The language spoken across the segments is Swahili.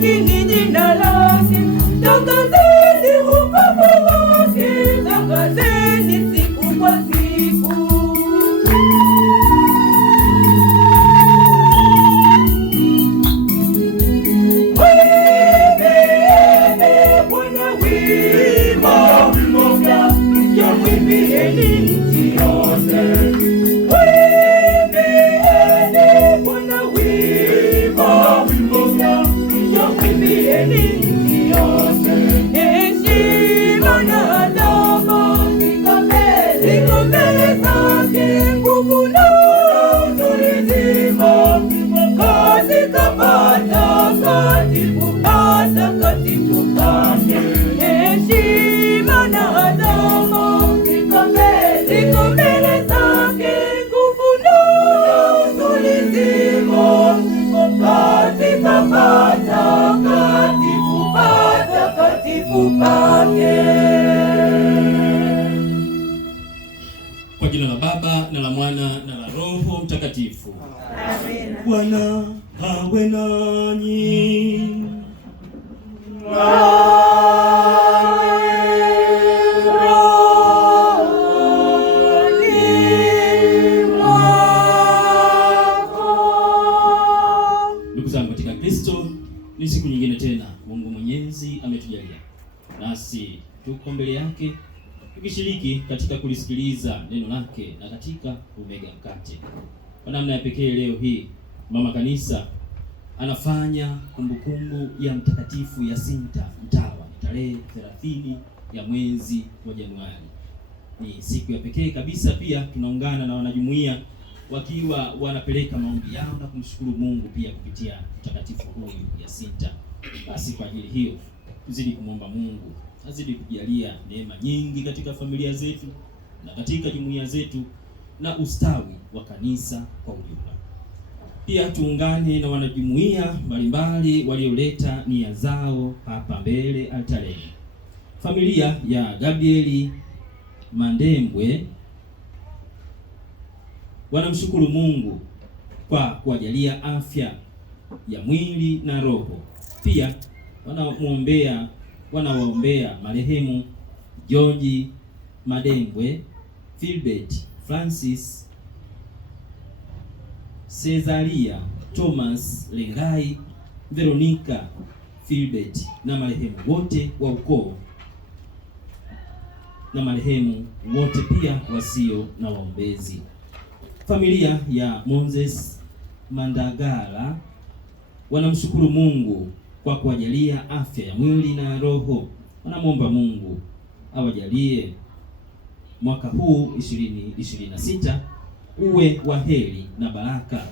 hiki ni jina lake. Tangazeni wokovu wake, tangazeni siku kwa siku. Kwa jina la Baba na la Mwana na la Roho Mtakatifu. Amina. Bwana awe nanyi. Ndugu zangu katika Kristo, ni siku nyingine tena Mungu Mwenyezi ametujalia, nasi tuko mbele yake tukishiriki katika kulisikiliza neno lake na katika kumega mkate. Kwa namna ya pekee leo hii Mama Kanisa anafanya kumbukumbu ya Mtakatifu Yasinta Mtawa tarehe 30 ya mwezi wa Januari. Ni siku ya pekee kabisa. Pia tunaungana na wanajumuiya wakiwa wanapeleka maombi yao na kumshukuru Mungu pia kupitia mtakatifu huyu Yasinta. Basi kwa ajili hiyo tuzidi kumwomba Mungu azidi kujalia neema nyingi katika familia zetu na katika jumuiya zetu na ustawi wa kanisa kwa ujumla. Pia tuungane na wanajumuiya mbalimbali walioleta nia zao hapa mbele altareni. Familia ya Gabrieli Mandembwe wanamshukuru Mungu kwa kuwajalia afya ya mwili na roho. Pia wanawaombea marehemu George Mandembwe, Philbert Francis, Cesaria Thomas Lengai, Veronica Philbert na marehemu wote wa ukoo na marehemu wote pia wasio na waombezi. Familia ya Moses Mandagala wanamshukuru Mungu kwa kuwajalia afya ya mwili na roho. Wanamwomba Mungu awajalie mwaka huu 2026 uwe wa heri na baraka,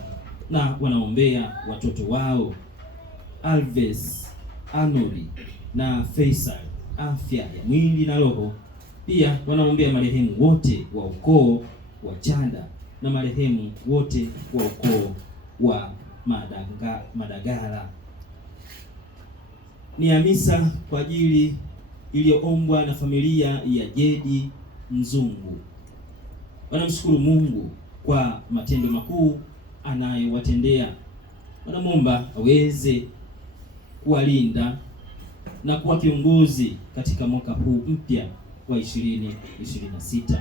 na wanaombea watoto wao Alves, Anori na Faisal afya ya mwili na roho. Pia wanaombea marehemu wote wa ukoo wa Chanda na marehemu wote wa ukoo wa Madagala. Ni hamisa kwa ajili iliyoombwa na familia ya Jedi Mzungu. Wanamshukuru Mungu kwa matendo makuu anayowatendea. Wanamwomba aweze kuwalinda na kuwa kiongozi katika mwaka huu mpya wa 2026.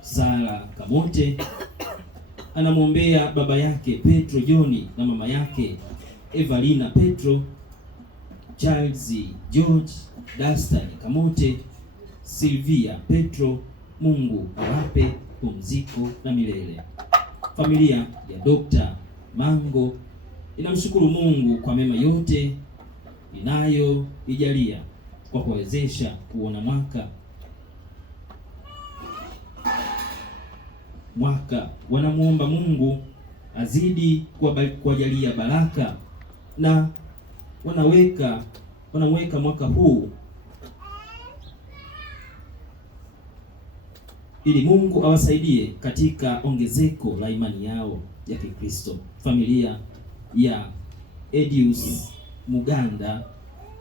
Sara Kamote anamwombea baba yake Petro Joni na mama yake Evalina Petro, Charles George Dastan Kamote, Silvia Petro. Mungu awape pumziko na milele. Familia ya Dr. Mango inamshukuru Mungu kwa mema yote inayoijalia kwa kuwezesha kuona mwaka. Wanamuomba Mungu azidi kuwajalia baraka na wanaweka mwaka huu ili Mungu awasaidie katika ongezeko la imani yao ya Kikristo. Familia ya Edius Muganda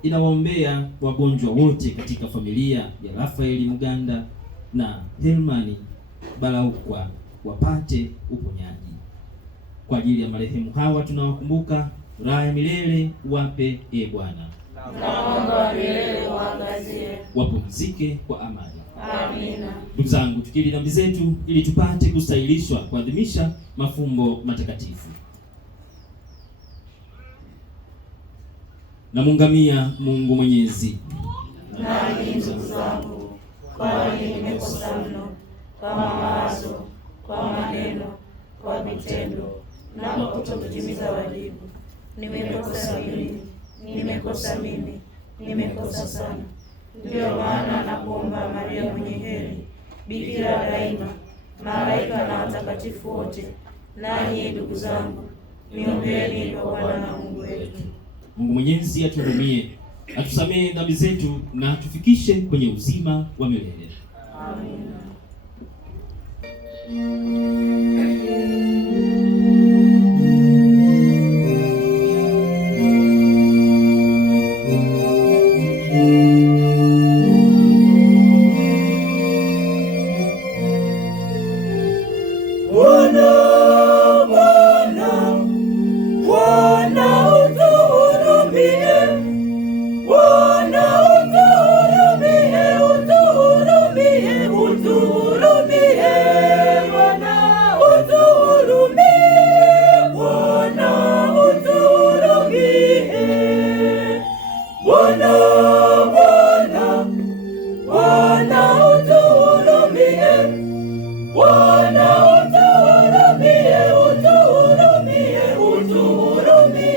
inawaombea wagonjwa wote katika familia ya Rafaeli Muganda na Helmani Balaukwa wapate uponyaji. Kwa ajili ya marehemu hawa tunawakumbuka Furaha ya milele wape, e Bwana, na mwanga wa milele waangazie. Wapumzike kwa amani. Amina. Ndugu zangu, tukiri dhambi zetu ili tupate kustahilishwa kuadhimisha mafumbo matakatifu. Namungamia Mungu Mwenyezi. Nami ndugu zangu, kwani nimekosa mno kwa mawazo, kwa maneno, kwa vitendo na kwa kutotimiza wajibu. Nimekosa mimi, nimekosa sana. Ndiyo maana nakuomba Maria mwenye heri, bikira daima, malaika na watakatifu wote, nanyi ndugu zangu, niombeeni kwa Bwana Mungu wetu. Mungu Mwenyezi atuhurumie, atusamehe dhambi zetu na atufikishe kwenye uzima wa milele. Amina. Bwana utuhurumie, utuhurumie, utuhurumie.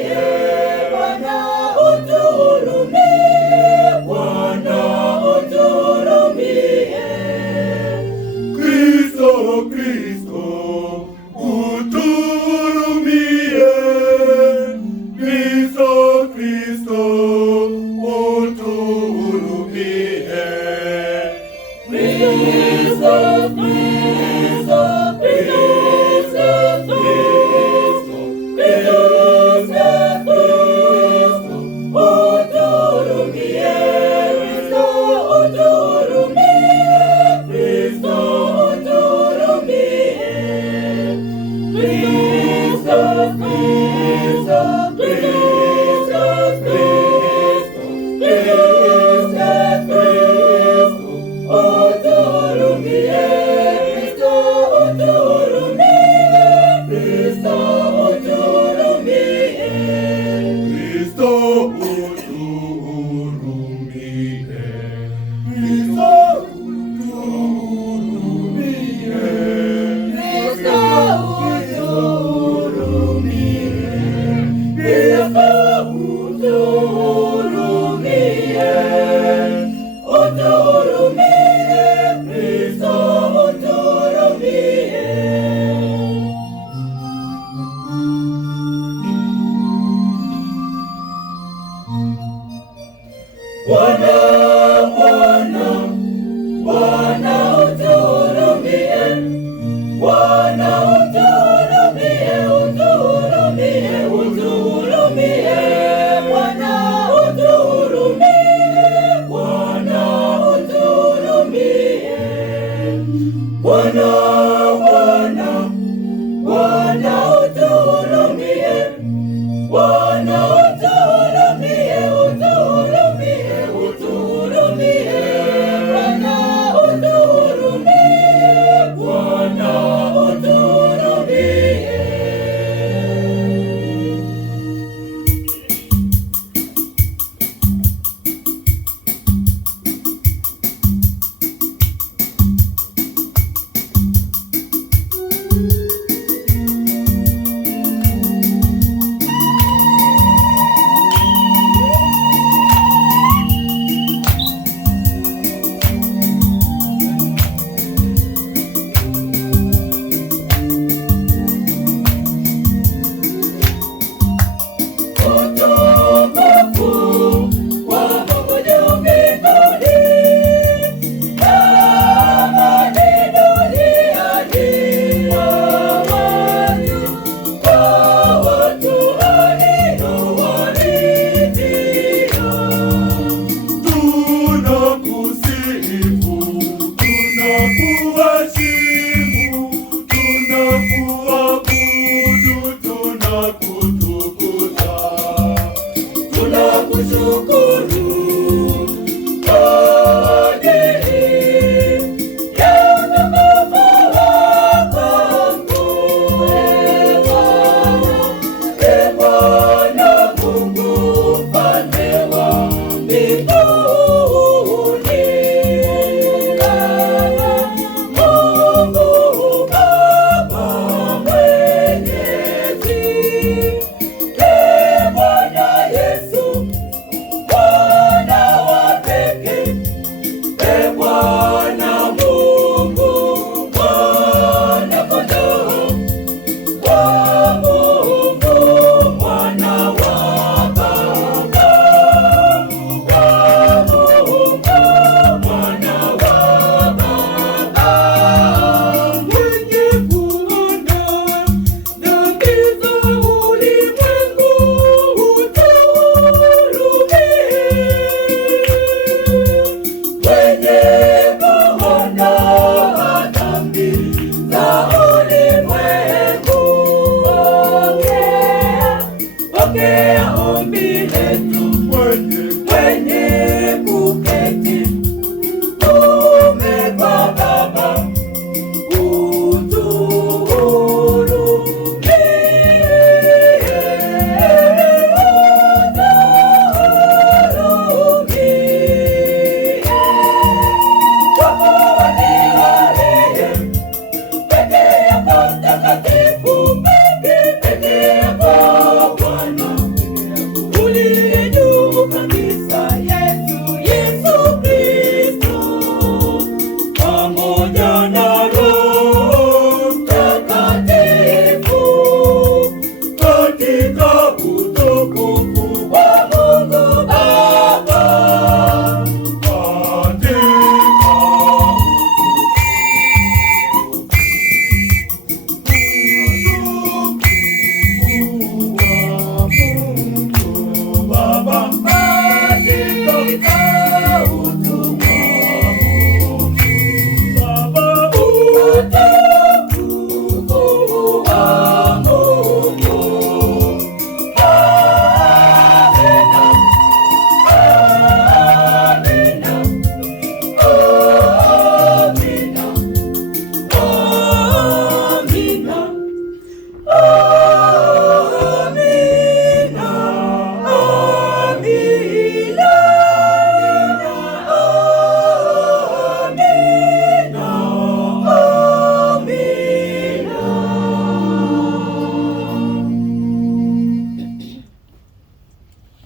tunakushukuru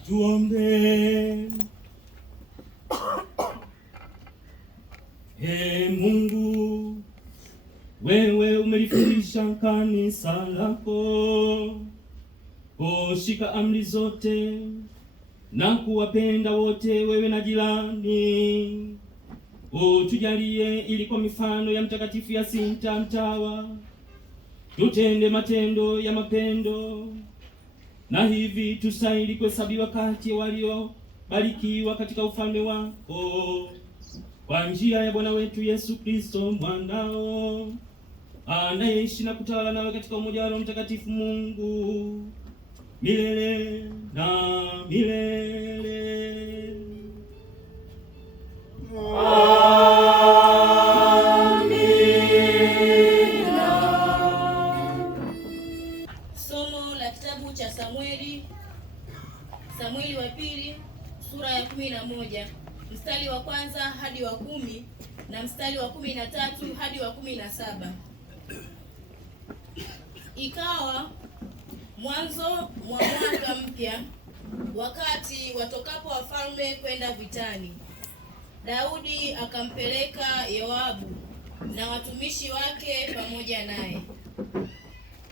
Tuombe. Mungu, wewe umelifundisha kanisa lako kushika amri zote na kuwapenda wote, wewe na jirani. Utujalie ili kwa mifano ya Mtakatifu Yasinta Mtawa tutende matendo ya mapendo, na hivi tustahili kuhesabiwa kati ya waliobarikiwa katika ufalme wako, kwa njia ya Bwana wetu Yesu Kristo mwanao, anayeishi na kutawala nawe katika umoja wa Roho Mtakatifu, Mungu milele na milele. Somo la kitabu cha Samueli wa pili sura ya 11 mstari wa kwanza hadi wa 10 na mstari wa 13 hadi wa 17. Ikawa mwanzo mwa mwaka mpya, wakati watokapo wafalme kwenda vitani, Daudi akampeleka Yoabu na watumishi wake pamoja naye,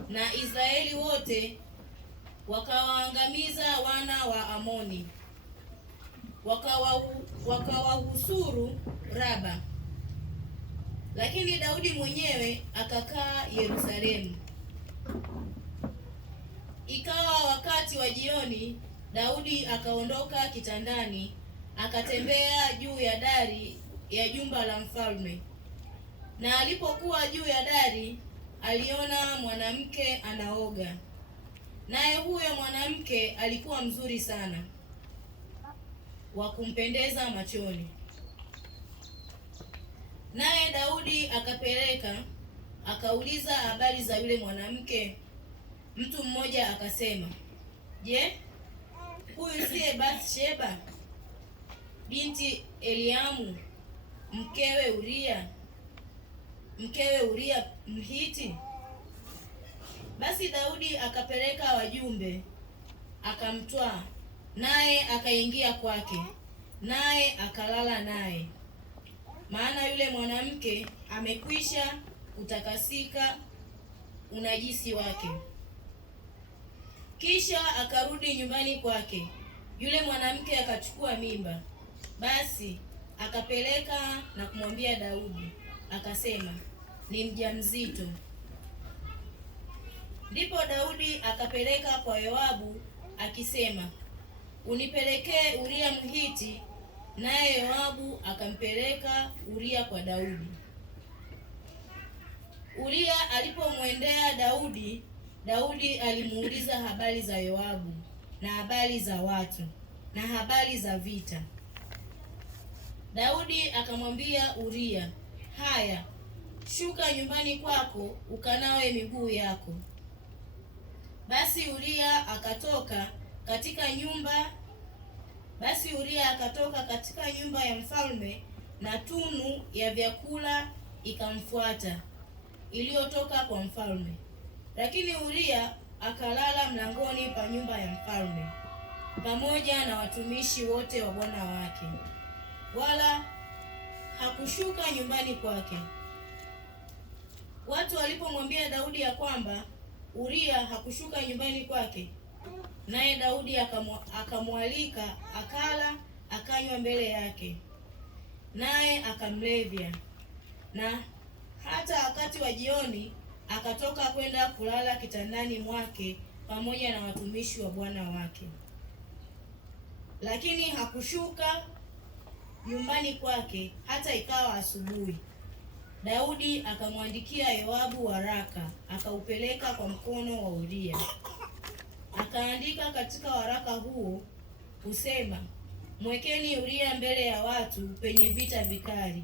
na Israeli wote wakawaangamiza wana wa Amoni, wakawahusuru Raba. Lakini Daudi mwenyewe akakaa Yerusalemu. Ikawa wakati wa jioni, Daudi akaondoka kitandani, akatembea juu ya dari ya jumba la mfalme. Na alipokuwa juu ya dari, aliona mwanamke anaoga. Naye huyo mwanamke alikuwa mzuri sana. wa kumpendeza machoni. Naye Daudi akauliza habari za yule mwanamke. Mtu mmoja akasema, "Je, huyu siye Bathsheba binti Eliamu mkewe Uria Mhiti?" Basi Daudi akapeleka wajumbe, akamtwaa, naye akaingia kwake, naye akalala naye, maana yule mwanamke amekwisha kutakasika unajisi wake. Kisha akarudi nyumbani kwake. Yule mwanamke akachukua mimba, basi akapeleka na kumwambia Daudi, akasema, "Ni mjamzito." Ndipo Daudi akapeleka kwa Yoabu akisema, "Unipelekee Uria Mhiti." Naye Yoabu akampeleka Uria kwa Daudi. Uria alipomwendea Daudi, Daudi alimuuliza habari za Yoabu na habari za watu na habari za vita. Daudi akamwambia Uria, "Haya, shuka nyumbani kwako ukanawe miguu yako." Basi Uria akatoka katika nyumba ya mfalme, na tunu ya vyakula ikamfuata iliyotoka kwa mfalme. Lakini Uria akalala mlangoni pa nyumba ya mfalme pamoja na watumishi wote wa bwana wake, wala hakushuka nyumbani kwake. Watu walipomwambia Daudi ya kwamba Uria hakushuka nyumbani kwake, naye Daudi akamwalika, akala akanywa mbele yake, naye akamlevya, na hata wakati wa jioni akatoka kwenda kulala kitandani mwake pamoja na watumishi wa bwana wake, lakini hakushuka nyumbani kwake hata ikawa asubuhi. Daudi akamwandikia Yoabu waraka, akaupeleka kwa mkono wa Uria. Akaandika katika waraka huo kusema, "Mwekeni Uria mbele ya watu penye vita vikali,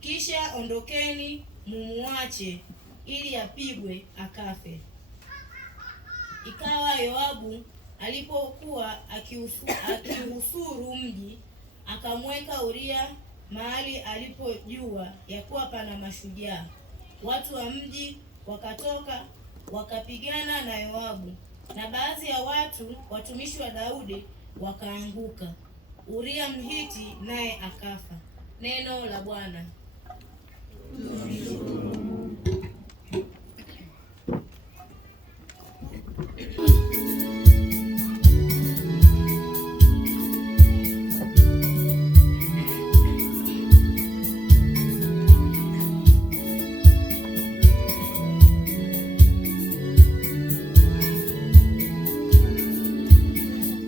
kisha ondokeni mumuache ili apigwe akafe." Ikawa Yoabu alipokuwa akiusuru mji, akamweka Uria mahali alipojua ya kuwa pana mashujaa. Watu wa mji wakatoka wakapigana na Yoabu, na baadhi ya watumishi wa Daudi wakaanguka. Uria Mhiti naye akafa. Neno la Bwana.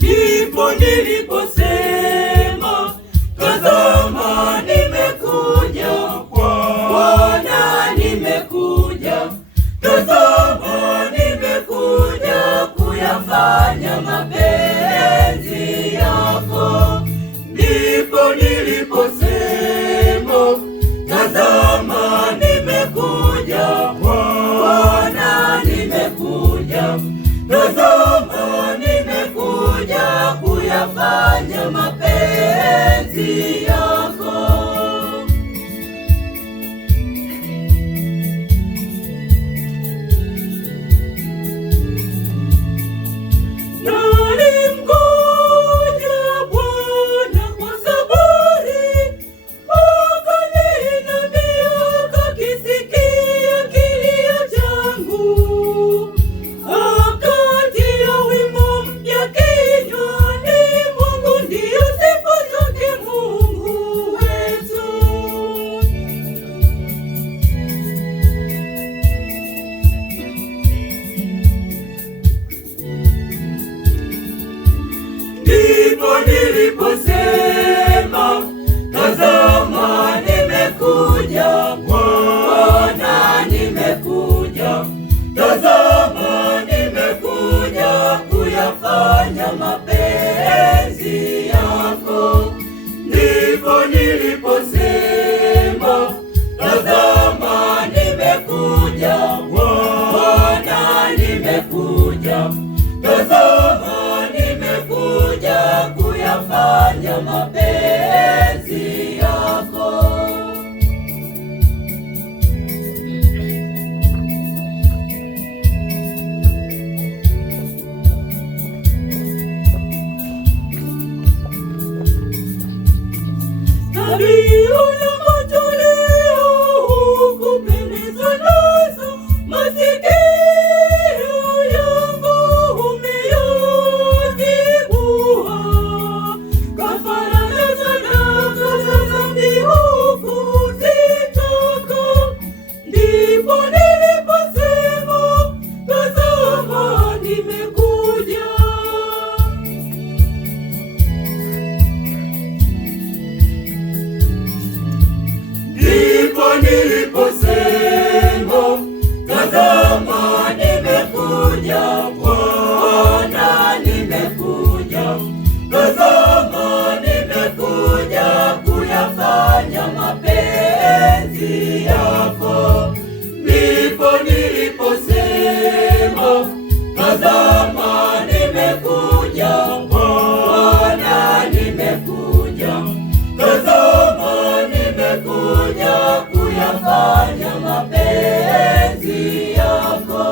Ndipo niliposema, "Tazama nimekuja, Bwana nimekuja. Tazama nimekuja kuyafanya mapenzi yako." Ndipo niliposema, "Tazama nimekuja, Bwana nimekuja. Tazama nimekuja kuyafanya mapenzi yako." Nalimngoja Bwana kwa saburi, akaniinamia, akakisikia kilio changu. Akatia wimbo mpya kinywani mwangu, ndiyo sifa zake Mungu. kuyafanya mapenzi yako. Dhabihu ya matoleo hukupendeza nazo, masikio yangu umeyazibua. Kafara na sadaka za dhambi hukuzitaka, ndipo niliposema tazama nimekuja. Ndipo niliposema tazama nimekuja, Bwana nimekuja, tazama nimekuja kuyafanya mapenzi yako. Ndipo niliposema tazama nimekuja, Bwana nimekuja, tazama nimekuja kuyafanya mapenzi yako.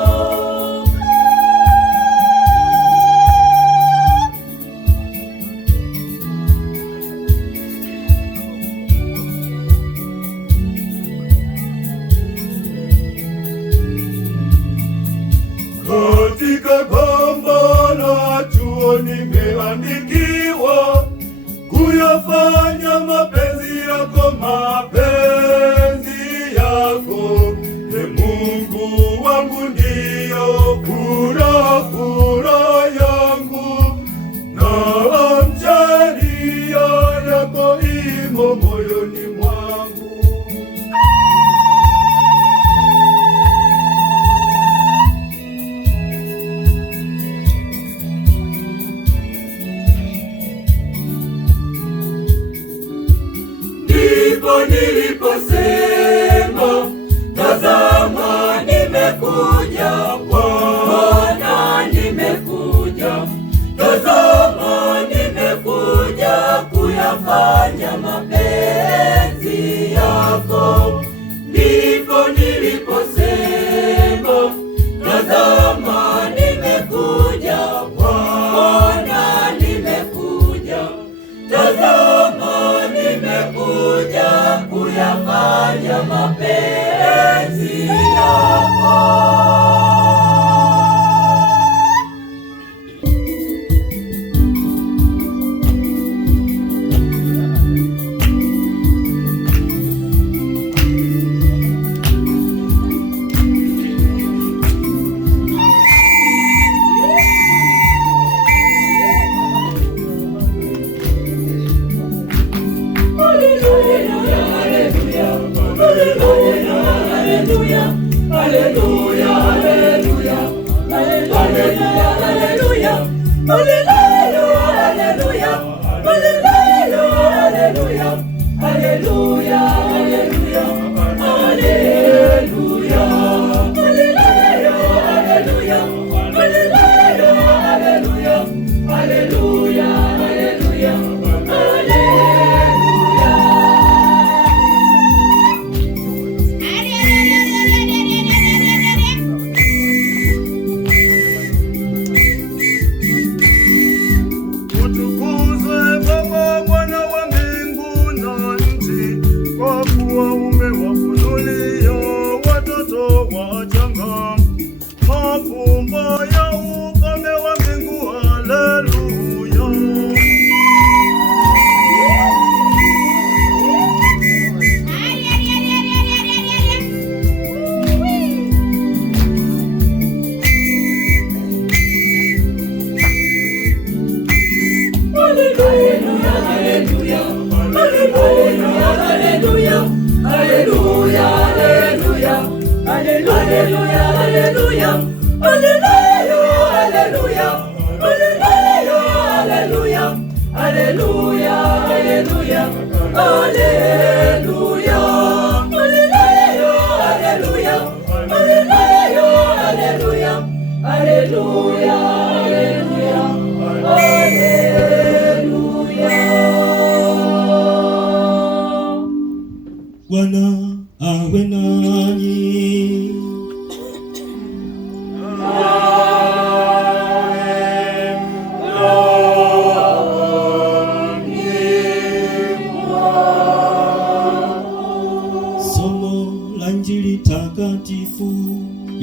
Katika gombo la chuo nimeandikiwa kuyafanya mapenzi yako, mapenzi yako. Ee Mungu wangu ndiyo furaha yangu, na sheria yako imo moyoni mwangu. Ndipo niliposema tazama nimekuja, Bwana nimekuja, tazama nimekuja kuyafanya mapenzi yako. Ndipo niliposema tazama nimekuja, Bwana nimekuja, tazama nimekuja kuyafanya mapenzi yako. Hallelujah, hallelujah, hallelujah.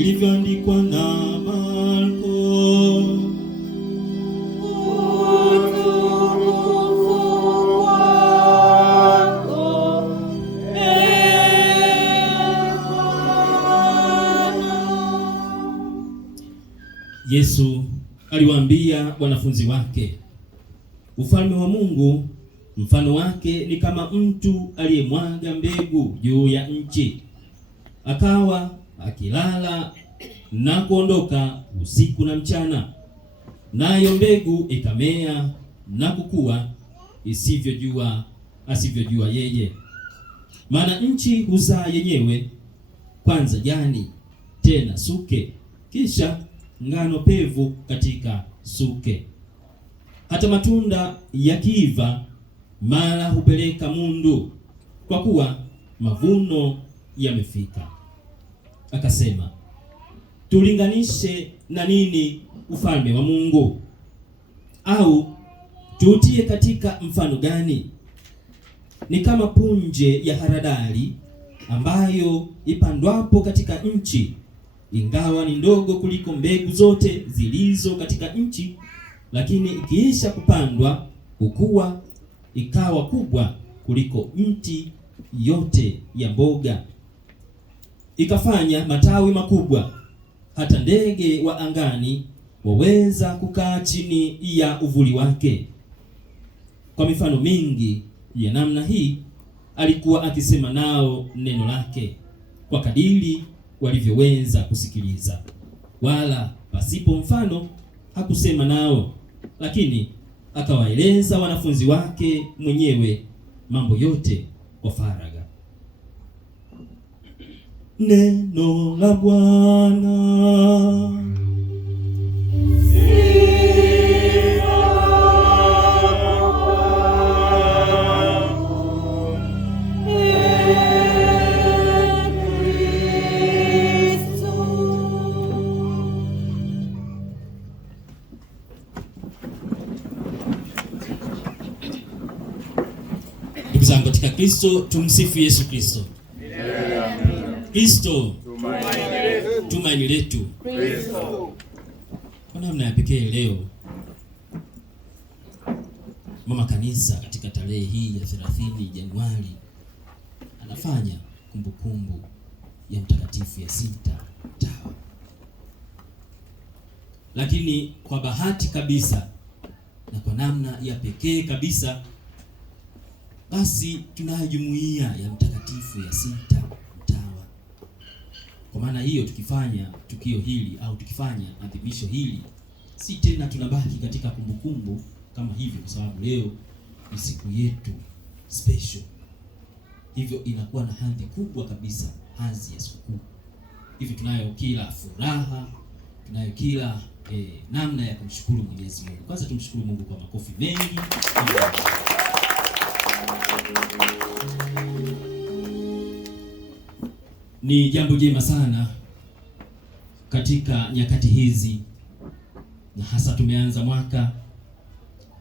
ilivyoandikwa na Marko. Yesu aliwaambia wanafunzi wake, ufalme wa Mungu mfano wake ni kama mtu aliyemwaga mbegu juu ya nchi, akawa akilala na kuondoka usiku na mchana, nayo mbegu ikamea na kukua, asivyojua yeye. Maana nchi huzaa yenyewe, kwanza jani, tena suke, kisha ngano pevu katika suke. Hata matunda yakiiva, mara hupeleka mundu, kwa kuwa mavuno yamefika. Akasema, tulinganishe na nini ufalme wa Mungu? Au tuutie katika mfano gani? Ni kama punje ya haradali ambayo ipandwapo katika nchi, ingawa ni ndogo kuliko mbegu zote zilizo katika nchi, lakini ikiisha kupandwa hukua ikawa kubwa kuliko miti yote ya mboga, ikafanya matawi makubwa, hata ndege wa angani waweza kukaa chini ya uvuli wake. Kwa mifano mingi ya namna hii alikuwa akisema nao neno lake, kwa kadiri walivyoweza kusikiliza. Wala pasipo mfano hakusema nao, lakini akawaeleza wanafunzi wake mwenyewe mambo yote kwa faragha. Neno la Bwana. Ndugu zangu katika Kristo, tumsifu Yesu Kristo. Kristo tumaini letu. Kwa namna ya pekee leo mama kanisa katika tarehe hii ya 30 Januari anafanya kumbukumbu ya Mtakatifu Yasinta Mtawa. Lakini kwa bahati kabisa na kwa namna ya pekee kabisa, basi tunayo jumuiya ya Mtakatifu Yasinta Mtawa. Kwa maana hiyo, tukifanya tukio hili au tukifanya adhimisho hili, si tena tunabaki katika kumbukumbu kama hivyo, kwa sababu leo ni siku yetu special. Hivyo inakuwa na hadhi kubwa kabisa, hadhi ya sikukuu. Hivyo tunayo kila furaha, tunayo kila namna ya kumshukuru Mwenyezi Mungu. Kwanza tumshukuru Mungu kwa makofi mengi. Ni jambo jema sana katika nyakati hizi, na hasa tumeanza mwaka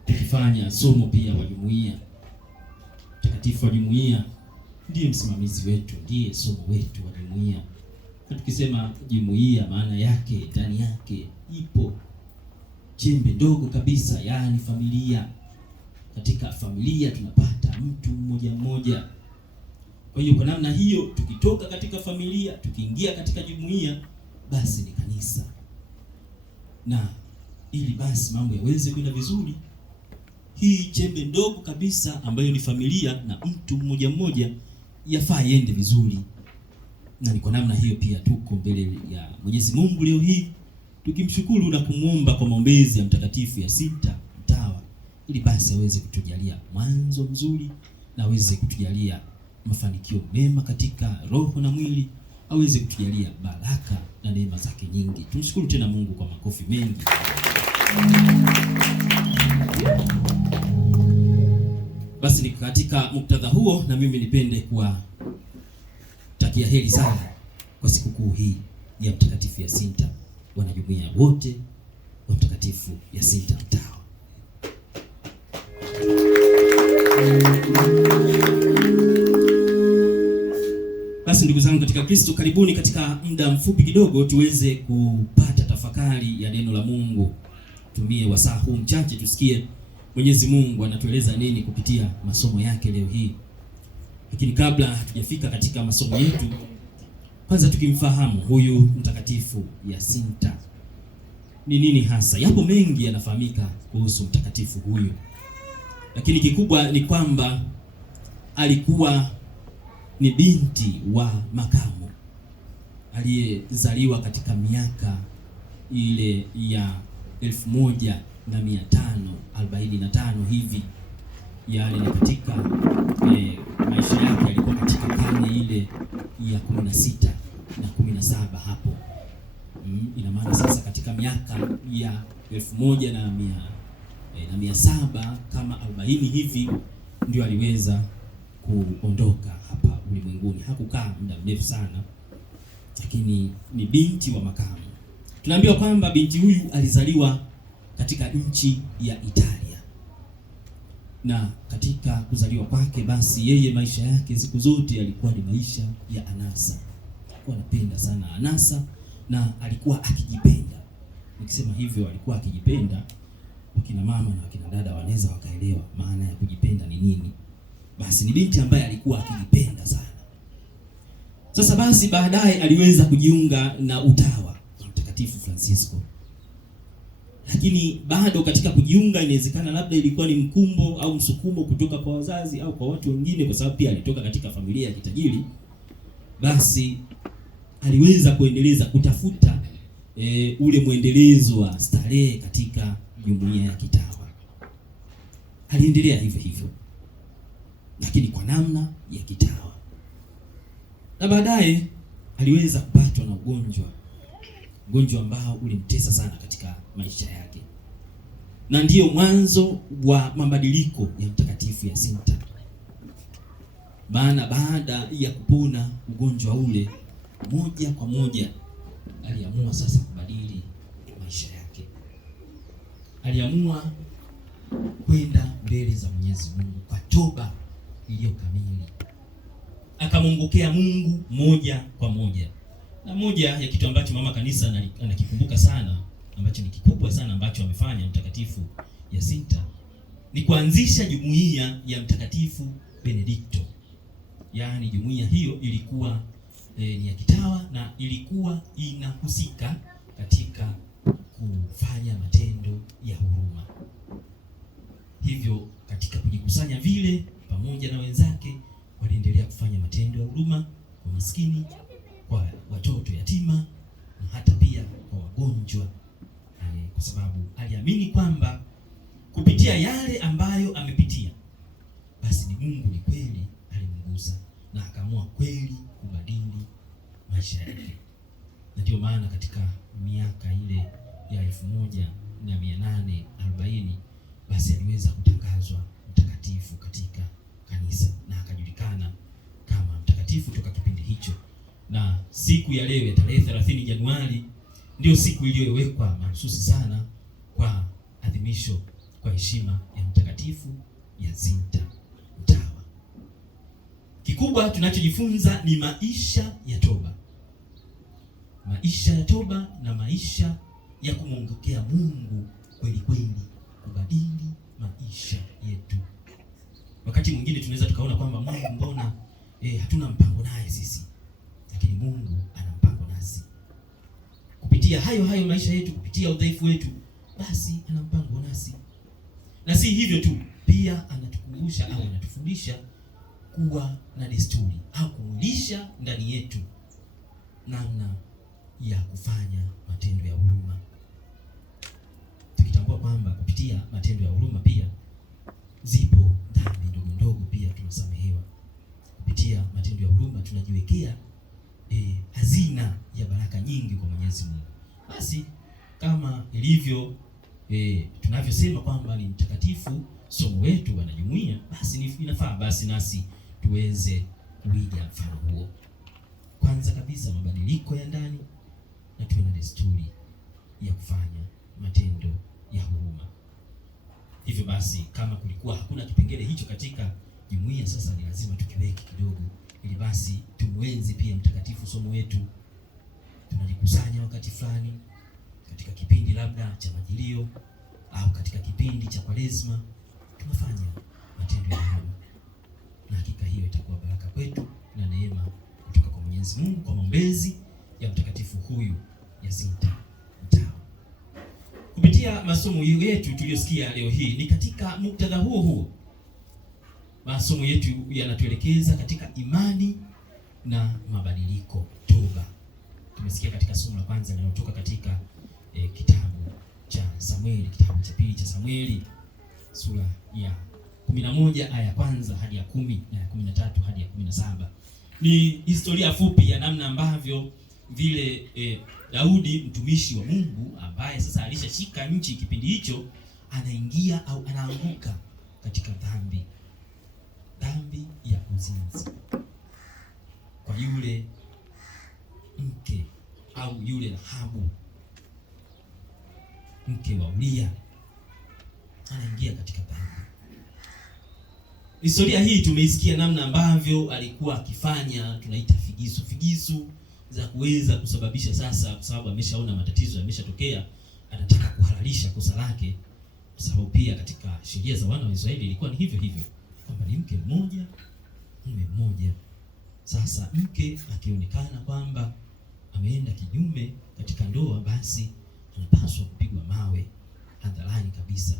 tukifanya somo pia wa jumuiya. Mtakatifu wa jumuiya ndiye msimamizi wetu, ndiye somo wetu wa jumuiya. Na tukisema jumuiya, maana yake ndani yake ipo chembe ndogo kabisa, yaani familia. Katika familia tunapata mtu mmoja mmoja. Kwa hiyo kwa namna hiyo, tukitoka katika familia tukiingia katika jumuiya, basi ni kanisa. Na ili basi mambo yaweze kwenda vizuri, hii chembe ndogo kabisa ambayo ni familia na mtu mmoja mmoja yafaa iende vizuri. Na ni kwa namna hiyo pia tuko mbele ya Mwenyezi Mungu leo hii tukimshukuru na kumuomba kwa maombezi ya Mtakatifu Yasinta Mtawa, ili basi aweze kutujalia mwanzo mzuri na aweze kutujalia mafanikio mema katika roho na mwili, aweze kutujalia baraka na neema zake nyingi. Tumshukuru tena Mungu kwa makofi mengi. Basi ni katika muktadha huo, na mimi nipende kuwatakia heri sana kwa sikukuu hii ya Mtakatifu Yasinta, wanajumuiya wote wa Mtakatifu Yasinta Mtawa. Basi ndugu zangu katika Kristo, karibuni katika muda mfupi kidogo tuweze kupata tafakari ya neno la Mungu. Tumie wasaa huu mchache tusikie Mwenyezi Mungu anatueleza nini kupitia masomo yake leo hii. Lakini kabla hatujafika katika masomo yetu, kwanza tukimfahamu huyu mtakatifu Yasinta ni nini hasa. Yapo mengi yanafahamika kuhusu mtakatifu huyu, lakini kikubwa ni kwamba alikuwa ni binti wa makamo aliyezaliwa katika miaka ile ya 1545 hivi, yaani ni katika maisha yake alikuwa katika karne ile ya 16 na 17 hapo. Ina maana sasa katika miaka ya 1700 kama 40 hivi ndio aliweza kuondoka hapa ulimwenguni. Hakukaa muda mrefu sana, lakini ni binti wa makamo. Tunaambiwa kwamba binti huyu alizaliwa katika nchi ya Italia, na katika kuzaliwa kwake basi yeye maisha yake siku zote yalikuwa ni maisha ya anasa. Alikuwa anapenda sana anasa na alikuwa akijipenda. Nikisema hivyo alikuwa akijipenda, wakina mama na wakina dada wanaweza wakaelewa maana ya kujipenda ni nini. Basi ni binti ambaye alikuwa akijipenda sana. Sasa basi baadaye aliweza kujiunga na utawa wa Mtakatifu Francisco. Lakini bado katika kujiunga, inawezekana labda ilikuwa ni mkumbo au msukumo kutoka kwa wazazi au kwa watu wengine, kwa sababu pia alitoka katika familia ya kitajiri. Basi aliweza kuendeleza kutafuta ule mwendelezo wa starehe katika jumuiya ya kitawa. Aliendelea hivyo hivyo, lakini kwa namna ya kitawa. Na baadaye aliweza kupatwa na ugonjwa ambao ulimtesa sana katika maisha yake, na ndiyo mwanzo wa mabadiliko ya Mtakatifu Yasinta. Maana baada ya kupona ugonjwa ule, moja kwa moja aliamua sasa kubadili maisha yake. Aliamua kwenda mbele za Mwenyezi Mungu kwa toba iliyo kamili. Akamwongokea Mungu moja kwa moja. Na moja ya kitu ambacho mama kanisa anakikumbuka sana, ambacho ni kikubwa sana ambacho amefanya Mtakatifu Yasinta, ni kuanzisha jumuiya ya Mtakatifu Benedikto. Yaani jumuiya hiyo ilikuwa ni ya kitawa na ilikuwa inahusika katika kufanya matendo ya huruma. Hivyo katika kujikusanya vile pamoja na wenzake waliendelea kufanya matendo ya huruma kwa maskini, kwa watoto yatima na hata pia kwa wagonjwa, kwa sababu aliamini kwamba kupitia yale ambayo amepitia, basi ni Mungu ni kweli alimgusa na akaamua kweli kubadili maisha yake. Na ndio maana katika miaka ile ya 1840 basi aliweza kutangazwa mtakatifu katika kanisa na akajulikana kama mtakatifu toka kipindi hicho. Na siku ya leo ya tarehe 30 Januari ndio siku iliyowekwa mahususi sana kwa adhimisho, kwa heshima ya Mtakatifu Yasinta mtawa. Kikubwa tunachojifunza ni maisha ya toba. Maisha ya toba na maisha ya kumwongokea Mungu kweli kweli, kubadili maisha yetu. Wakati mwingine tunaweza tukaona kwamba Mungu mbona hatuna mpango naye sisi, lakini Mungu ana mpango nasi. Kupitia hayo maisha yetu, kupitia udhaifu wetu, basi ana mpango nasi. Na si hivyo tu, pia anatukumbusha au anatufundisha kuwa na desturi au kumlisha ndani yetu namna ya kufanya matendo ya huruma, tukitambua kwamba kupitia matendo ya huruma pia zipo dhambi ndogo ndogo pia tunasamehewa. Kupitia matendo ya huruma tunajiwekea hazina ya baraka nyingi kwa Mwenyezi Mungu. Basi kama ilivyo tunavyosema kwamba ni mtakatifu somo wetu wanajumuiya, basi inafaa basi nasi tuweze kuiga mfano huo. Kwanza kabisa mabadiliko ya ndani, na tuwe na desturi ya kufanya matendo ya huruma. Hivyo basi kama kulikuwa hakuna kipengele hicho katika jumuiya, sasa ni lazima tukiweke kidogo ili basi tumwenzi pia mtakatifu somo wetu. Tunajikusanya wakati fulani katika kipindi labda cha majilio au katika kipindi cha Kwaresma, tunafanya matendo ya huruma, na hakika hiyo itakuwa baraka kwetu na neema kutoka kwa Mwenyezi Mungu kwa maombezi ya mtakatifu huyu Yasinta Mtawa. Kupitia masomo yetu tuliyosikia leo hii, ni katika muktadha huo masomo yetu yanatuelekeza katika imani na mabadiliko, toba. Tumesikia katika somo la kwanza linalotoka katika kitabu cha Samueli, kitabu cha pili cha Samueli, sura ya 11 aya ya kwanza hadi ya 10 na ya 13 hadi ya 17. Ni historia fupi ya namna ambavyo vile Daudi mtumishi wa Mungu ambaye sasa alishashika nchi kipindi hicho, anaingia au anaanguka katika dhambi ya uzinzi kwa yule mke au yule Rahabu, mke wa Uria, anaingia katika dhambi. Historia hii tumeisikia namna ambavyo alikuwa akifanya, tunaita figisu za kuweza kusababisha sasa, kwa sababu ameshaona matatizo yameshatokea, anataka kuhalalisha kosa lake, kwa sababu pia katika sheria za wana wa Israeli ilikuwa ni hivyo kwamba ni mke mmoja mume mmoja. Sasa mke akionekana kwamba ameenda kinyume katika ndoa, basi anapaswa kupigwa mawe hadharani kabisa,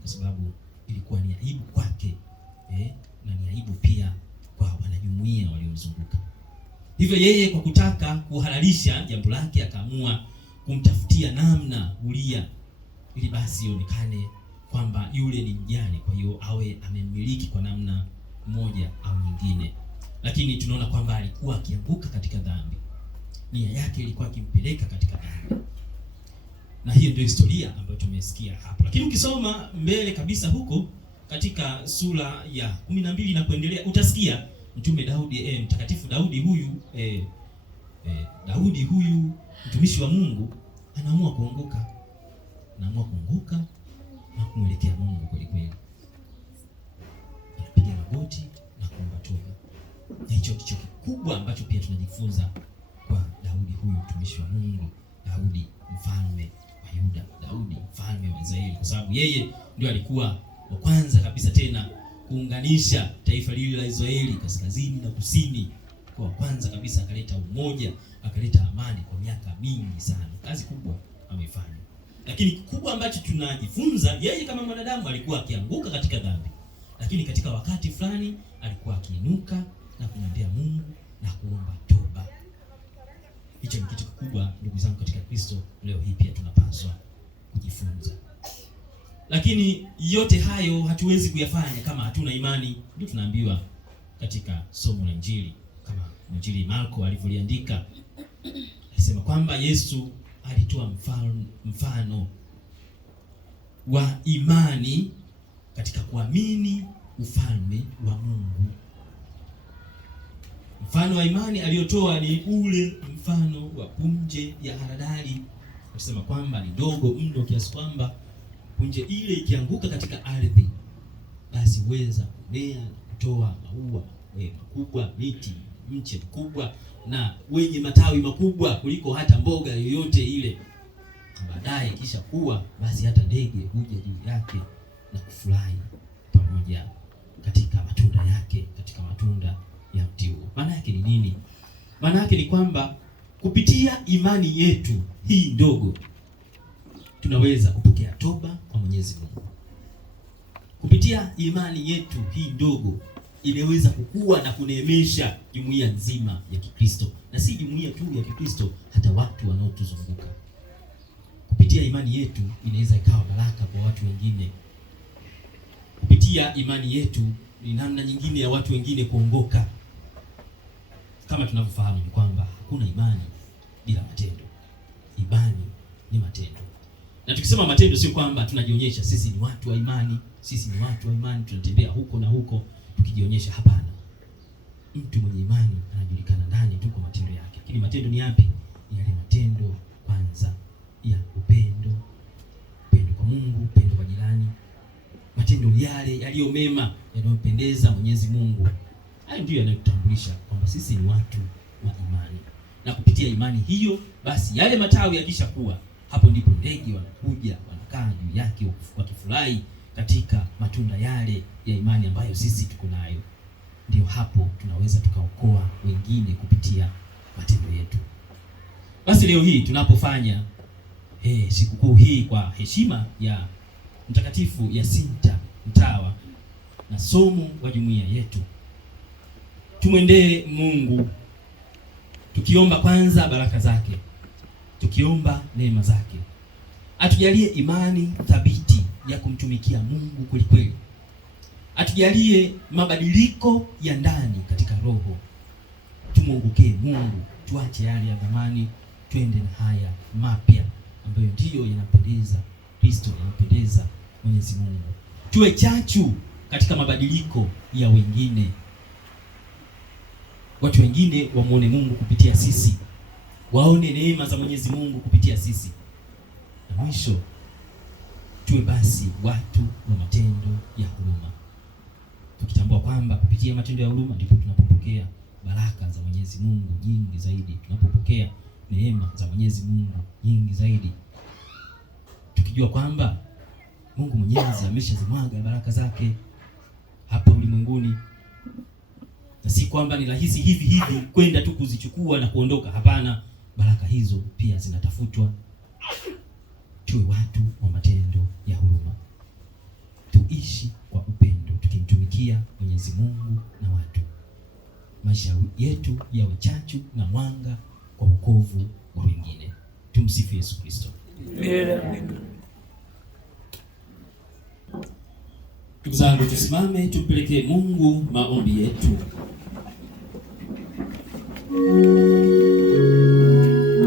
kwa sababu ilikuwa ni aibu kwake na ni aibu pia kwa wanajumuiya waliomzunguka. Hivyo yeye kwa kutaka kuhalalisha jambo lake akaamua kumtafutia namna Uria, ili basi ionekane kwamba yule ni mjane, kwa hiyo awe amemmiliki kwa namna moja au nyingine. Lakini tunaona kwamba alikuwa akianguka katika dhambi, nia yake ilikuwa akimpeleka katika dhambi, na hiyo ndio historia ambayo tumesikia hapo. Lakini ukisoma mbele kabisa huko katika sura ya 12 na kuendelea, utasikia mtume Daudi, mtakatifu Daudi huyu Daudi huyu mtumishi wa Mungu anaamua kuongoka na kumwelekea Mungu kweli kweli, anapiga magoti na kuomba toba. Na hicho ndicho kikubwa ambacho pia tunajifunza kwa Daudi huyu mtumishi wa Mungu, Daudi mfalme wa Yuda, Daudi mfalme wa Israeli, kwa sababu yeye ndio alikuwa wa kwanza kabisa tena kuunganisha taifa lile la Israeli kaskazini na kusini. Kwa kwanza kabisa akaleta umoja, akaleta amani kwa miaka mingi sana. Kazi kubwa amefanya. Lakini kubwa ambacho tunajifunza, yeye kama mwanadamu alikuwa akianguka katika dhambi, lakini katika wakati fulani alikuwa akiinuka na kumwendea Mungu na kuomba toba. Hicho ni kitu kikubwa ndugu zangu katika Kristo, leo hii pia tunapaswa kujifunza. Lakini yote hayo hatuwezi kuyafanya kama hatuna imani. Ndio tunaambiwa katika somo la Injili, kama Injili Marko alivyoliandika, alisema kwamba Yesu alitoa mfano wa imani katika kuamini ufalme wa Mungu. Mfano wa imani aliyotoa ni ule mfano wa punje ya haradali. Alisema kwamba ni dogo mno kiasi kwamba punje ile ikianguka katika ardhi, basi huweza kumea na kutoa maua makubwa, miti, mche mkubwa na wenye matawi makubwa kuliko hata mboga yoyote ile. Baadaye kisha kuwa, basi hata ndege huja juu yake na kufurahi pamoja katika matunda yake, katika matunda ya mti huo. Maana yake ni nini? Maana yake ni kwamba kupitia imani yetu hii ndogo tunaweza kupokea toba kwa Mwenyezi Mungu. Kupitia imani yetu hii ndogo inaweza kukua na kuneemesha jumuiya nzima ya Kikristo, na si jumuiya tu ya Kikristo, hata watu wanaotuzunguka. Kupitia imani yetu inaweza ikawa baraka kwa watu wengine. Kupitia imani yetu ni namna nyingine ya watu wengine kuongoka. Kama tunavyofahamu ni kwamba hakuna imani bila matendo. Imani ni matendo. Na tukisema matendo sio kwamba tunajionyesha sisi ni watu wa imani, tunatembea huko na huko tukijionyesha. Hapana. Mtu mwenye imani anajulikana ndani tu kwa matendo yake. Lakini matendo ni yapi? Ni yale matendo kwanza ya upendo kwa Mungu, upendo kwa jirani. Matendo yale yaliyo mema, yanayompendeza Mwenyezi Mungu. Hayo ndio yanayotambulisha kwamba kwamba sisi ni watu wa imani, na kupitia imani hiyo basi yale matawi yakishakuwa, hapo ndipo ndege wanakuja wanakaa juu yake wakifurahi katika matunda yale ya imani ambayo sisi tuko nayo. Ndio hapo tunaweza tukaokoa wengine kupitia matendo yetu. Basi leo hii tunapofanya sikukuu hii kwa heshima ya Mtakatifu Yasinta Mtawa na somo wa jumuiya yetu, tumwendee Mungu tukiomba kwanza baraka zake, tukiomba neema zake, atujalie imani thabiti ya kumtumikia Mungu kweli, atujalie mabadiliko ya ndani katika roho, tumwongokee Mungu, tuache yale ya zamani, twende na haya mapya ambayo ndiyo yanampendeza Kristo, yanampendeza Mwenyezi Mungu. Tuwe chachu katika mabadiliko ya wengine, watu wengine wamuone Mungu kupitia sisi, waone neema za Mwenyezi Mungu kupitia sisi. Na mwisho tuwe basi watu wa matendo ya huruma, tukitambua kwamba kupitia matendo ya huruma ndipo tunapopokea baraka za Mwenyezi Mungu nyingi zaidi, tunapopokea neema za Mwenyezi Mungu nyingi zaidi, tukijua kwamba Mungu Mwenyezi ameshazimwaga baraka zake hapa ulimwenguni, na si kwamba ni rahisi hivi kwenda tu kuzichukua na kuondoka. Hapana, baraka hizo pia zinatafutwa. Tuwe watu wa matendo ya huruma, tuishi kwa upendo, tukimtumikia Mwenyezi Mungu na watu. Maisha yetu yawe chachu na mwanga kwa wokovu wa wengine. Tumsifu Yesu Kristo. Ndugu zangu, tusimame tumpelekee Mungu maombi yetu.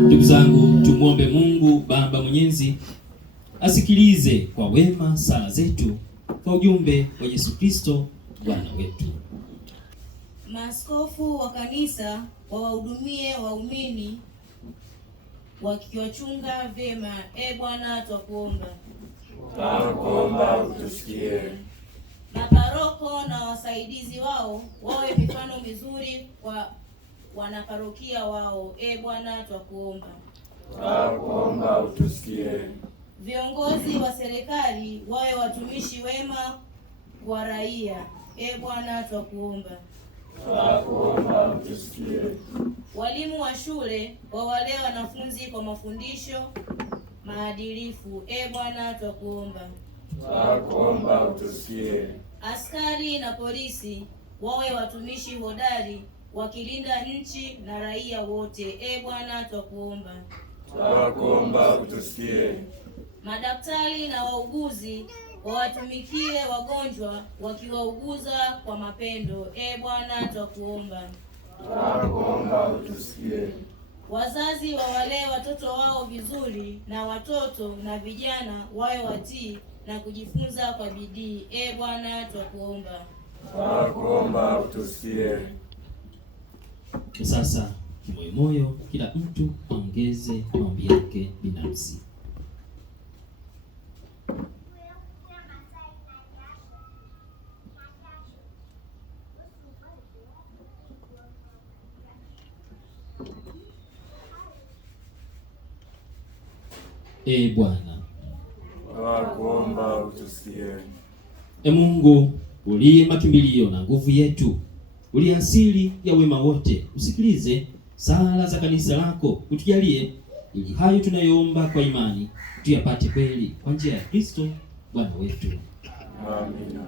Ndugu zangu, tumwombe Mungu Baba Mwenyezi asikilize kwa wema sala zetu kwa ujumbe wa Yesu Kristo Bwana wetu. Maaskofu wa kanisa wawahudumie waumini wakiwachunga vyema. Bwana twakuomba. Twakuomba utusikie. Maparoko na wasaidizi wao wawe mifano mizuri kwa wanaparokia wao. Bwana twakuomba. Twakuomba utusikie. Viongozi wa serikali wawe watumishi wema kwa raia. Bwana twakuomba. Twakuomba utusikie. Walimu wa shule wawalee wanafunzi kwa mafundisho maadilifu. Bwana twakuomba. Twakuomba utusikie. Askari na polisi wawe watumishi hodari wakilinda nchi na raia wote. Bwana twakuomba. Twakuomba utusikie. Madaktari na wauguzi wawatumikie wagonjwa wakiwauguza kwa mapendo. Bwana twakuomba. Twakuomba utusikie. Wazazi wawalee watoto wao vizuri, na watoto na vijana wawe watii na kujifunza kwa bidii. Bwana twakuomba. Twakuomba utusikie. Sasa kimoyomoyo, kila mtu aongeze maombi yake binafsi. Bwana, twakuomba utusikie. Mungu uliye makimbilio na nguvu yetu, uliye asili ya wema wote, usikilize sala za kanisa lako, utujalie ili hayo tunayoomba kwa imani tuyapate kweli kwa njia ya Kristo Bwana wetu. Amina.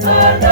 Sana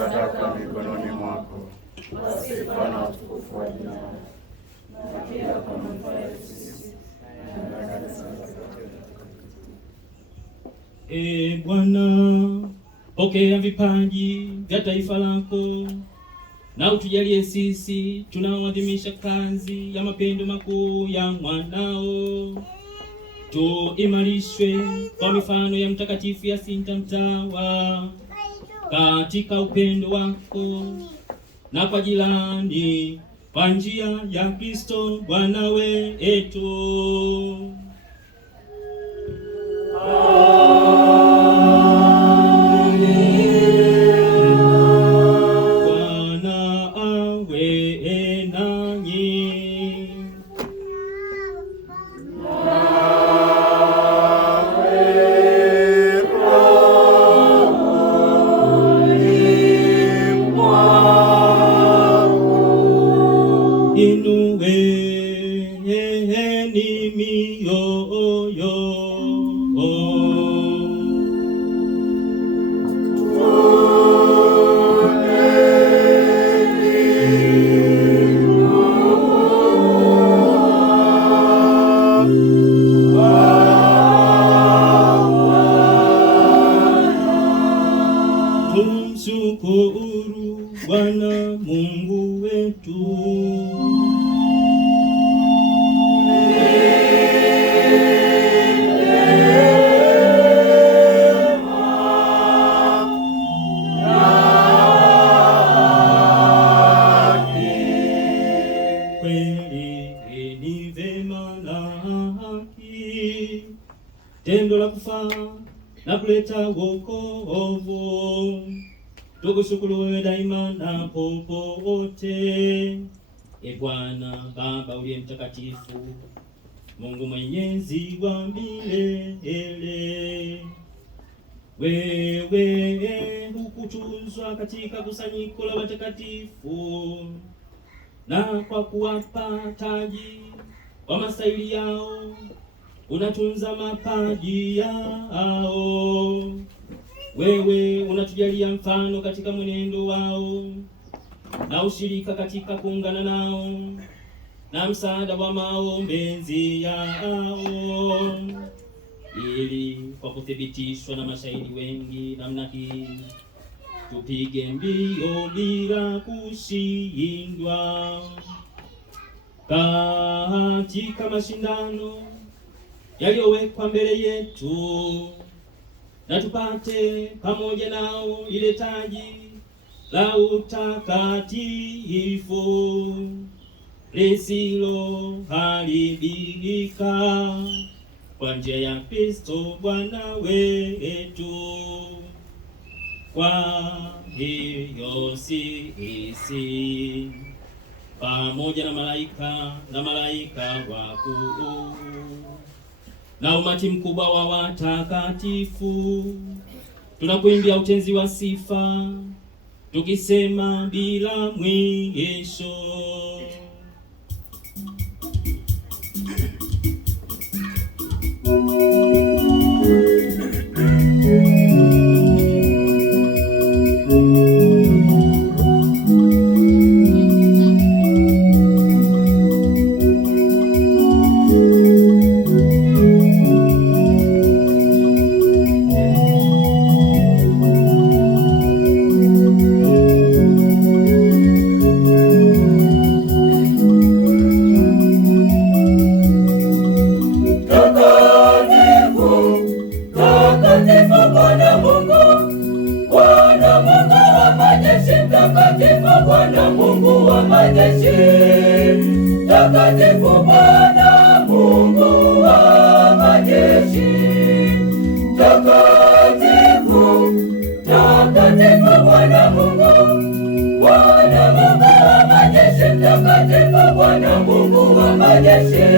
sadaka mikononi mwako, kwa sifa na utukufu wa jina lako, na pia kwa manufaa yetu sisi na kanisa lako. Bwana, pokea vipaji vya taifa lako na utujalie sisi tunaoadhimisha kazi ya mapendo makuu ya mwanao, tuimarishwe kwa mifano ya Mtakatifu Yasinta Mtawa katika upendo wako na kwa jirani, kwa njia ya Kristo Bwana wetu. Tumshukuru Bwana Mungu wetu. Kweli ni vema na haki, tendo la kufaa na kuleta wokovu. Tukushukuru wewe daima na popote, Bwana Baba uliye mtakatifu, Mungu mwenyezi wa milele. Wewe hukutunzwa katika kusanyiko la watakatifu, na kwa kuwapa taji wa mastahili yao unatunza mapaji yao. Wewe unatujalia mfano katika mwenendo wao na ushirika katika kuungana nao na msaada wa maombezi yao, ili kwa kuthibitishwa na mashahidi wengi namna hii tupige mbio bila kushindwa katika mashindano yaliyowekwa mbele yetu, na tupate pamoja nao ile taji la utakatifu lisiloharibika kwa njia ya Kristo Bwana wetu. Kwa hiyo sisi pamoja na malaika wakuu na umati mkubwa wa watakatifu tunakuimbia utenzi wa sifa tukisema bila mwisho. Bwana Mungu wa majeshi, takatifu Bwana Mungu wa majeshi, takatifu, takatifu Bwana Mungu, Bwana Mungu wa majeshi, takatifu Bwana Mungu wa majeshi,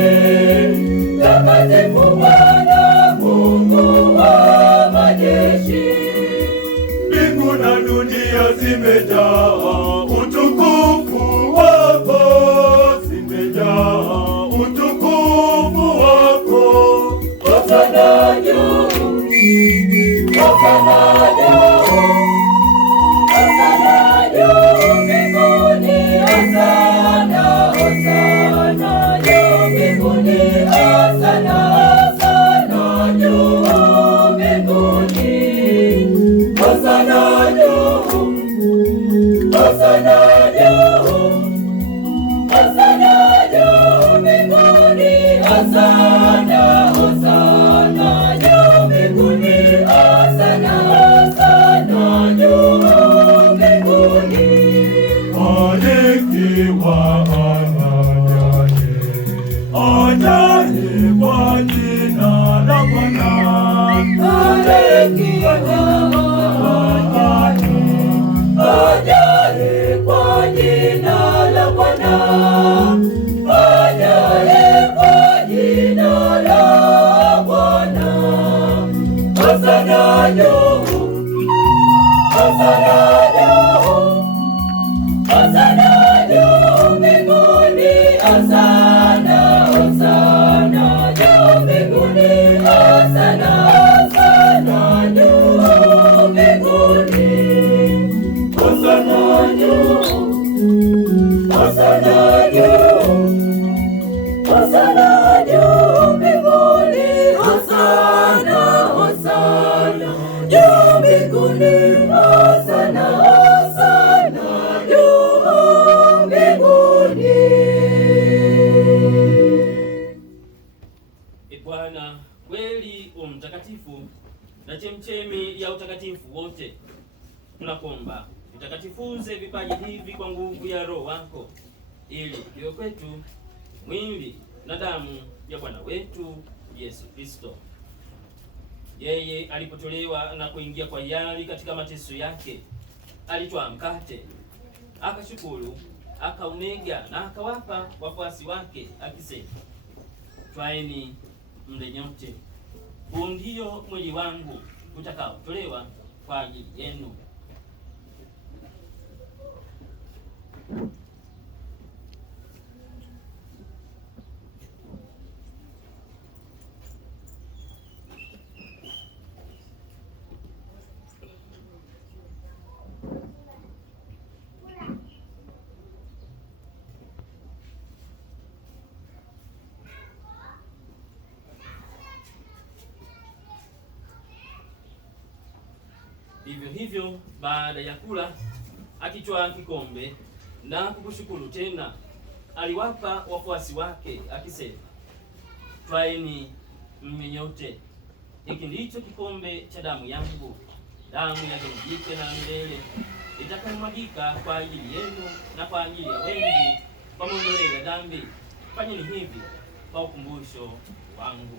takatifu Bwana Mungu wa majeshi. Mbingu na dunia zimejaa utukufu wako, zimejaa utukufu wako. Hosana juu, hosana juu, hosana Bwana kweli mtakatifu na chemchemi ya utakatifu wote, tunakuomba vitakatifuze vipaji hivi kwa nguvu ya Roho wako, ili viwe kwetu mwili na damu ya Bwana wetu Yesu Kristo. Yeye alipotolewa na kuingia kwa hiari katika mateso yake, alitwaa mkate, akashukuru, akaumega na akawapa wafuasi wake akisema, twaeni mle nyote, huu ndio mwili wangu utakaotolewa kwa ajili yenu. Vivyo hivyo baada ya kula, akitwaa kikombe na kukushukuru tena, aliwapa wafuasi wake akisema, twaeni mnywe nyote, hiki ndicho kikombe cha damu yangu, damu ya agano jipya na milele, itakayomwagika kwa ajili yenu na kwa ajili ya wengi kwa maondoleo ya dhambi. Fanyeni hivi kwa ukumbusho wangu.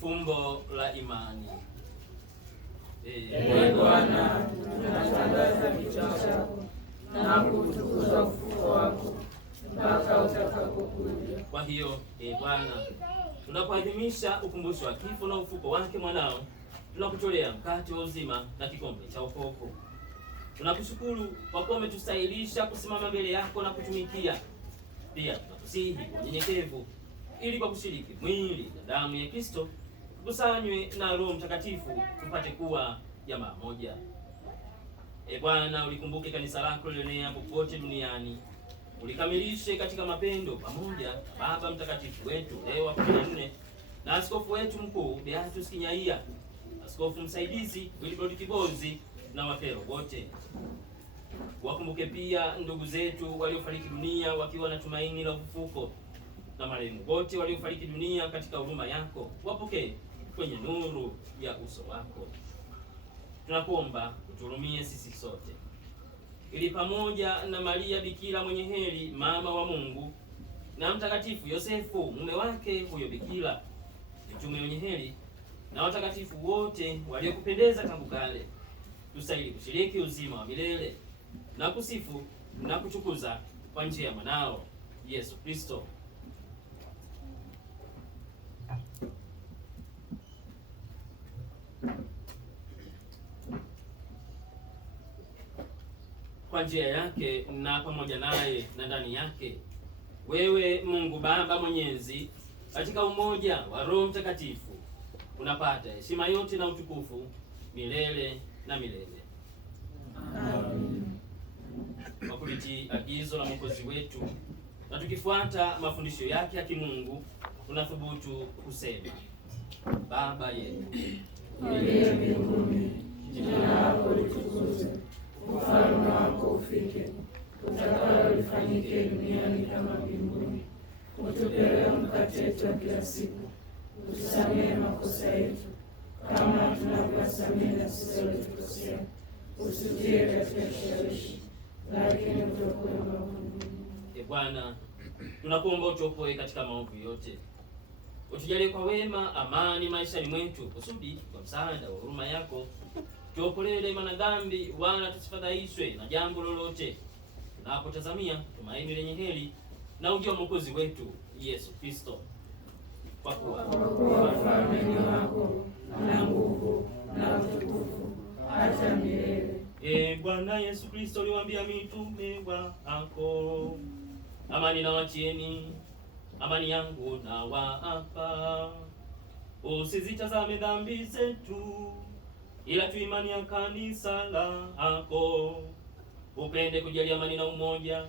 Fumbo la imani. Ee Bwana, tunatangaza kifo chako na kutukuza ufufuo wako mpaka utakapokuja. Kwa hiyo, Bwana, tunapoadhimisha ukumbusho wa kifo na ufufuo wake mwanao, tunakutolea mkate wa uzima na kikombe cha wokovu. Tunakushukuru kwa kuwa umetustahilisha kusimama mbele yako na kutumikia. Pia tunakusihi kwa unyenyekevu, ili kwa kushiriki mwili na damu ya Kristo tukusanywe na Roho Mtakatifu tupate kuwa jamaa moja. Bwana, ulikumbuke kanisa lako lilionea popote duniani, ulikamilishe katika mapendo pamoja na Baba Mtakatifu wetu Leo wa 14 na askofu wetu mkuu Beatus Kinyaia, askofu msaidizi Wilbrod Kibozi na wapero wote. Wakumbuke pia ndugu zetu waliofariki dunia wakiwa na tumaini la ufufuko, na marehemu wote waliofariki dunia katika huruma yako, wapokee kwenye nuru ya uso wako. Tunakuomba uturumie sisi sote, ili pamoja na Maria Bikira mwenye heri, mama wa Mungu, na Mtakatifu Yosefu mume wake huyo bikira, mitume wenye heri na watakatifu wote waliokupendeza tangu kale, tustahili kushiriki uzima wa milele na kusifu na kutukuza kwa njia ya mwanao Yesu Kristo. Kwa njia yake na pamoja naye na ndani yake, wewe Mungu Baba Mwenyezi, katika umoja wa Roho Mtakatifu, unapata heshima yote na utukufu milele na milele. Amen. Kwa kulitii agizo la Mwokozi wetu na tukifuata mafundisho yake ya kimungu, tunathubutu kusema: Baba yetu uliye mbinguni, jina lako litukuzwe, ufalme wako ufike, utakalo lifanyike duniani kama mbinguni. Utupe leo mkate wetu wa kila siku, utusamehe makosa yetu kama tunavyowasamehe na sisi waliotukosea, usitie katika kishawishi, lakini utuokoe maovuni. Ee Bwana, tunakuomba utuokoe katika maovu yote, utujalie kwa wema amani maishani mwetu, kusudi kwa msaada wa huruma yako tuokolewe daima na dhambi, wala tusifadhaishwe na jambo lolote, tunapotazamia tumaini lenye heri na ujio wa Mwokozi wetu Yesu Kristo. Kwa kuwa ufalme ni wako na nguvu na utukufu hata milele. Ee Bwana Yesu Kristo, uliwaambia mitume wako, amani na wachieni, amani yangu na waapa. Usizitazame dhambi zetu, ila tu imani ya kanisa lako. Upende kujalia amani na umoja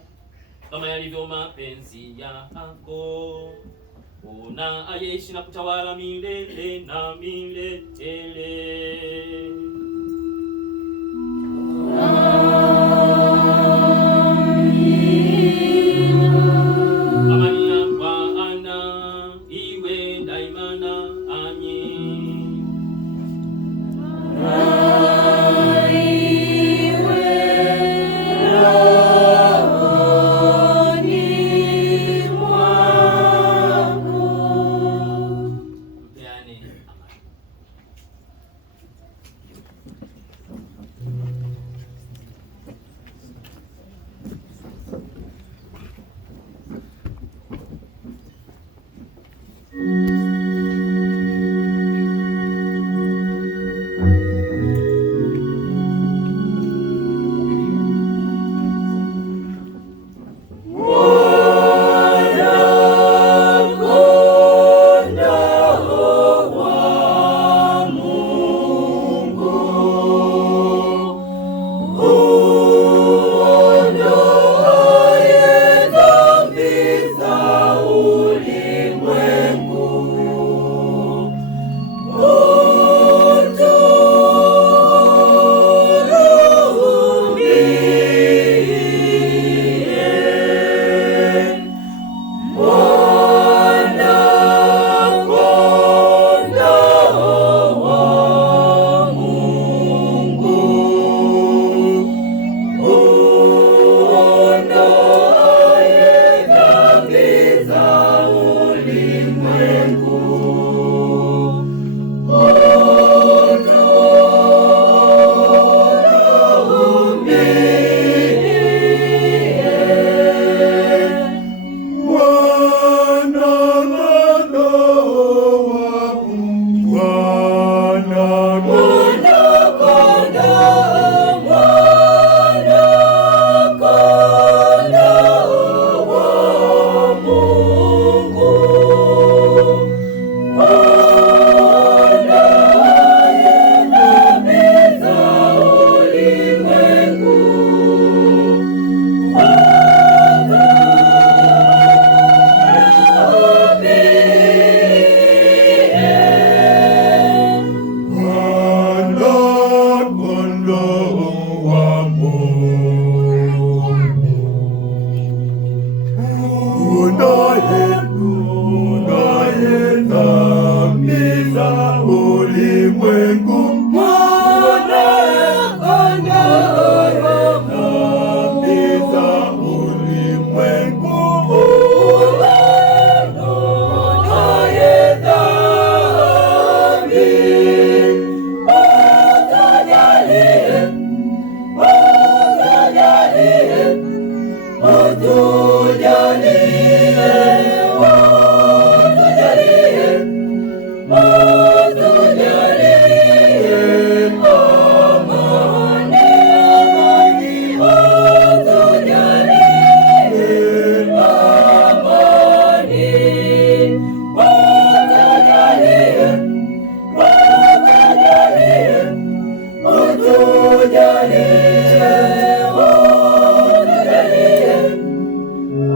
kama yalivyo mapenzi yako. Una ayeishi na kutawala milele na milele. Amani ya Bwana iwe daima nanyi.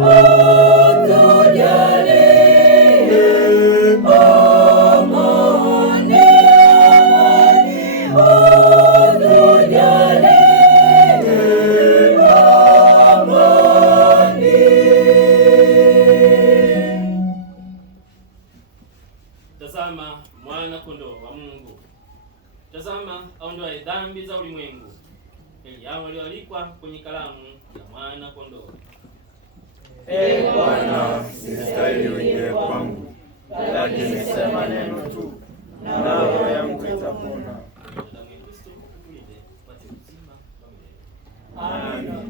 Oh ya walioalikwa kwenye karamu ya mwana kondoo. Ee Bwana, sistahili uingie kwangu, lakini sema neno tu, na roho yangu itapona. Amina.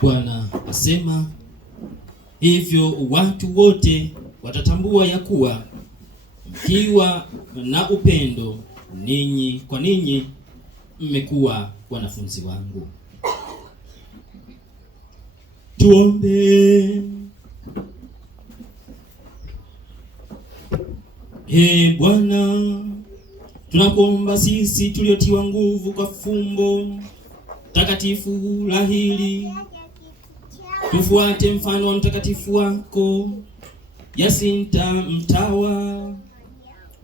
Bwana asema, hivyo watu wote watatambua ya kuwa mkiwa na upendo ninyi kwa ninyi mmekuwa wanafunzi wangu. Tuombe. Bwana, tunakuomba sisi tuliotiwa nguvu kwa fumbo takatifu la hili, tufuate mfano wa mtakatifu wako Yasinta mtawa,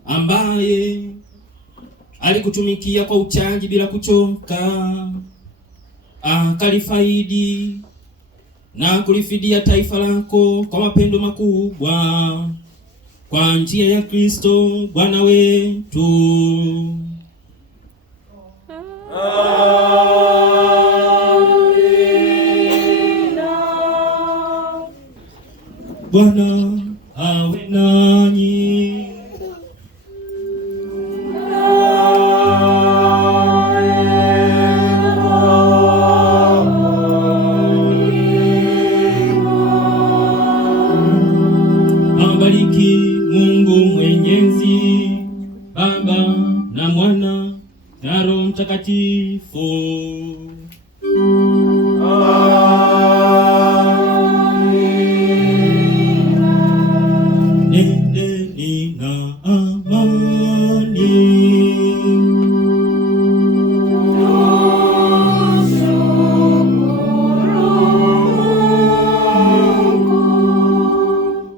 ambaye alikutumikia kwa uchaji bila kuchoka, akalifaidi na kulifidia taifa lako kwa mapendo makubwa, kwa njia ya Kristo Bwana wetu. Bwana awe nanyi. Awabariki Mungu Mwenyezi, Baba na Mwana na Roho Mtakatifu.